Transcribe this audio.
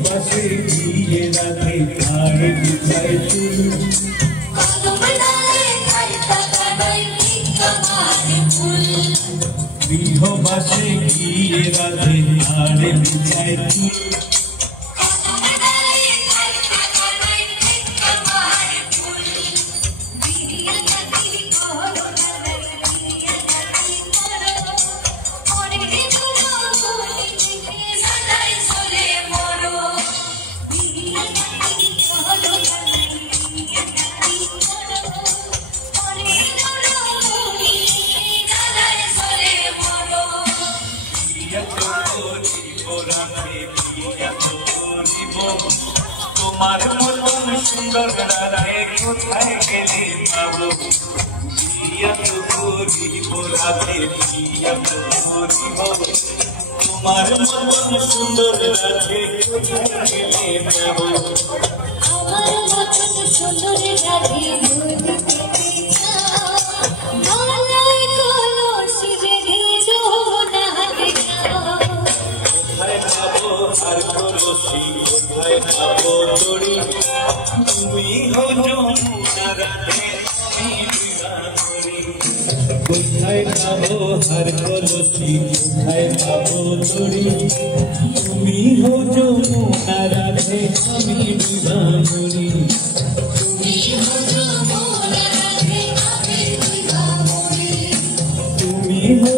बसे ये राधे आड़े बिछाए चूल बिहो बसे ये राधे आड़े बिछाए चूल তোমার মতন সুন্দর রাধে কোথায় গেলে পাবো প্রিয়া তো করিব রাধে প্রিয়া তো করিব তোমার মতন সুন্দর রাধে কোথায় গেলে পাবো আমার মতন সুন্দর রাধে গলায় কলসি বেঁধে যমুনা কোথায় পাবো আর কলসি কোথায় পাবো দড়ি তুমি হো যমুনা রাধে আমি বিবাহরি কোথায় পাবো আর কলসি কোথায় পাবো দড়ি তুমি হো যমুনা রাধে আমি বিবাহরি তুমি হো যমুনা রাধে আমি বিবাহরি তুমি হো